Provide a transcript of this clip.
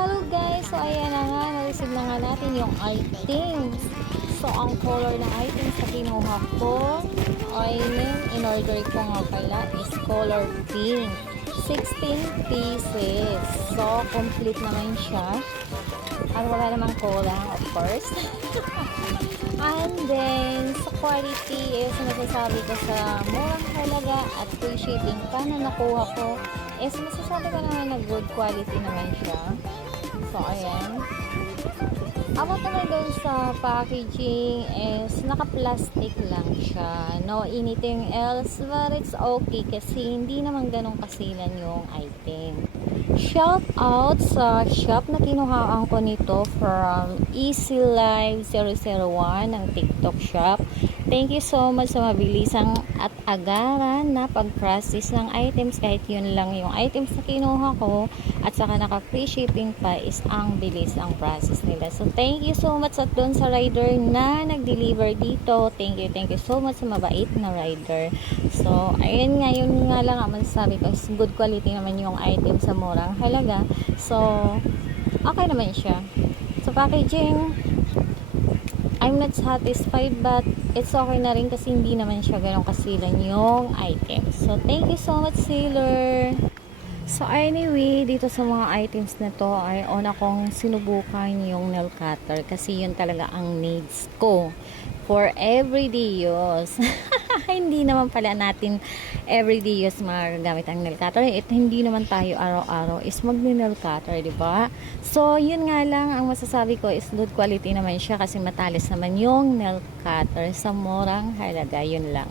Hello guys! So ayan na nga, na-receive na nga natin yung items. So ang color na items na kinuha ko ay in-order ko nga pala is color pink. 16 pieces. So complete naman siya. At wala namang kulang, of course. And then, sa quality is masasabi ko sa murang halaga at free shipping pa na nakuha ko is masasabi ko naman na good quality naman siya. So, ayan. About naman dun sa packaging is naka-plastic lang siya. No anything else, but it's okay kasi hindi naman ganun kasilan yung item. Shout out sa shop na kinuhaan ko nito from Easy Live 001 ng TikTok shop. Thank you so much sa mabilisang at agaran na pag-process ng items. Kahit yun lang yung items na kinuha ko at saka naka-free shipping pa is ang bilis ang process nila. So thank you so much at dun sa rider na nag-deliver dito. Thank you so much sa mabait na rider. So ayun nga, yun nga lang ang masasabi ko is good quality naman yung item sa murang halaga. So okay naman siya. So packaging, I'm not satisfied but it's okay na rin kasi hindi naman siya ganun kasilan yung item. So thank you so much seller. So anyway, dito sa mga items na to ay una kong sinubukan yung nail cutter kasi yun talaga ang needs ko for everyday use. Hindi naman pala natin everyday use magagamit ang nail cutter. Hindi naman tayo araw-araw is mag-nail cutter, di ba? So yun nga lang ang masasabi ko is good quality naman siya kasi matalis naman yung nail cutter sa murang halaga. Yun lang.